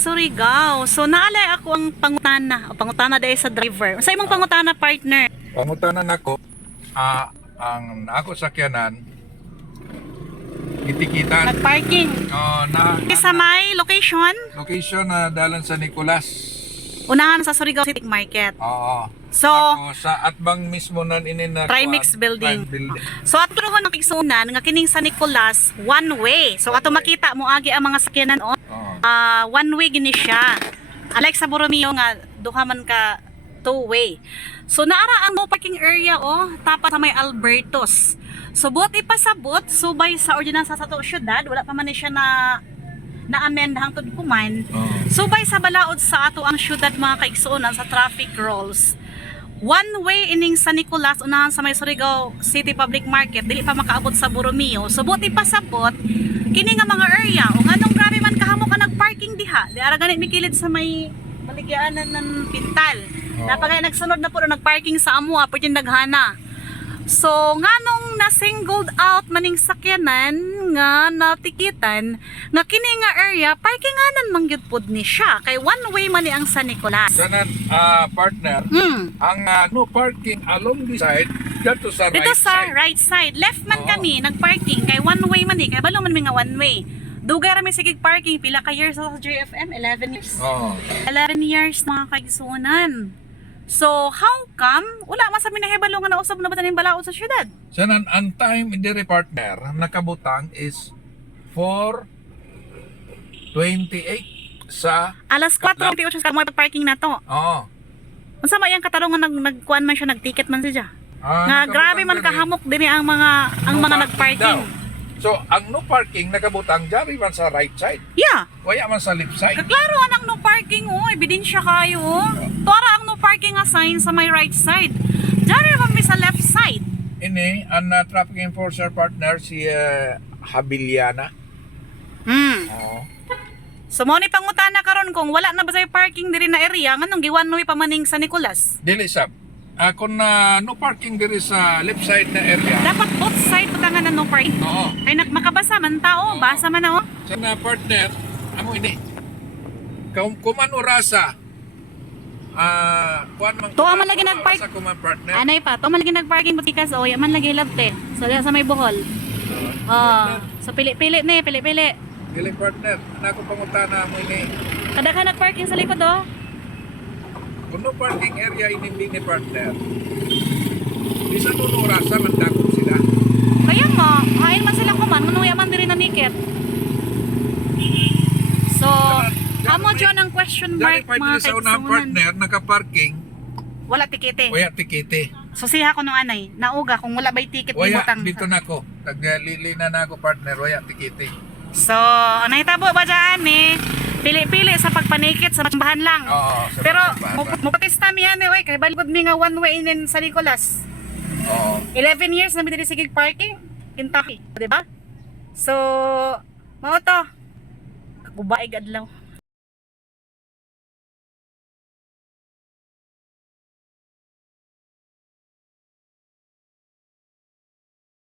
Surigao. So naalay ako ang pangutana, o pangutana dahil sa driver. Sa imong pangutana partner. Pangutanan ako, ah, ang ako sakyanan, itikitan. Nag-parking. Oh, na Sa may location, location na dalan sa Nicolas. unahan sa Surigao City Market. Oo. So, Ako sa atbang mismo nan ini na Trimix building. So at ko ng kigsunan nga kining sa Nicolas one way. So ato makita mo agi ang mga sakyanan on. Oo. Ah, one way gini siya. Sa Borromeo nga duha man ka two way. So naara ang no parking area oh, tapat sa may Albertos. So buot ipasabot subay sa ordinansa sa to syudad, wala pa man ni siya na na-amend hangtod kuman. Oo. Subay sa balaod sa ato ang syudad mga kaigsuonan sa traffic rules. One way ining sa Nicolas unahan sa may Surigao City Public Market dili pa makaabot sa Borromeo. So buti pa sabot kini nga mga area o nganong grabe man kahamo ka nagparking diha. Di ara gani mikilid sa may baligyanan ng pintal. Oo. Napagay nagsunod na po nagparking sa amo apo daghana. So, nganong na-singled out maning sakyanan nga natikitan nga kini nga area parkinganan mangyud pod ni siya kay one way man ni ang San Nicolas. Kanan, ah, partner, Hmm. ang ah, no parking along the side, dito sa Dito right sa side. right side, left man Oo. kami nagparking kay one way man ni kay balo man mi nga one way. Dugay ra mi sigig parking pila ka years sa JFM 11 years. Oo. 11 years mga kaigsuonan. So, how come wala man sa minahibalo nga nausab na ba taning balaod sa syudad? Sanan, ang time in the partner, nakabutang is 4.28 sa, Alas 4:28 sa mo parking na to. oo. Unsa man yang katarungan nag nagkuan man siya nagticket man siya. Ah, nga grabe man kahamok dinhi ang mga ang No mga parking nagparking. So, ang no parking nakabutang jari man sa right side. Yeah. Waya man sa left side. Kaklaro ang no parking oh, ebidensya kayo oh. Tora parking sign sa my right side. Dari man mi sa left side. Ini, ang uh, traffic enforcer partner, si uh, Habiliana. Hmm. Oo. So mo ni pangutana karon kung wala na ba sa parking diri na area nganong giwannoy pa maning sa Nicolas. Dili sab. Ah, kung na no parking diri sa left side na area. Dapat both side patangan na no parking. Oo. Kay nak makabasa man tao, basa man na oh. Sa na partner, amo ini. Kung kuman orasa, ah, kuan man Tuwa man lagi nagpark- Sa kuman partner. Anay pa, to man lagi nagparking butikas oh, yaman lagi labte. So diha sa may Bohol. Oh, so pili-pili ni, pili-pili. Dili partner, ana ko pangutana mo ini. Kada ka nagparking sa likod oh. Kung no parking area inindi ni partner. Bisa no orasa man dako sila. Kaya nga, hain man sila kuman, manuya man diri na nikit. So, amo dyan ang question Dari mark pa mga diri sa unang partner naka-parking, Wala tikete. waya tikete. So siya ko nung anay, nauga kung wala bay ticket ni Waya butang. dito na ko. Naglili na na ako partner, waya tikete. So, anay tabo ba dyan eh? Pili-pili sa pagpanikit sa bahan lang. Oo. sa Pero, pagbabahan. mupatista mi yan eh, oy, kay balibod mi nga one way in sa Nicolas. Oo. 11 years na mi diri sigig parking, Kentucky, di ba? So, mao to. Kagubaig adlaw.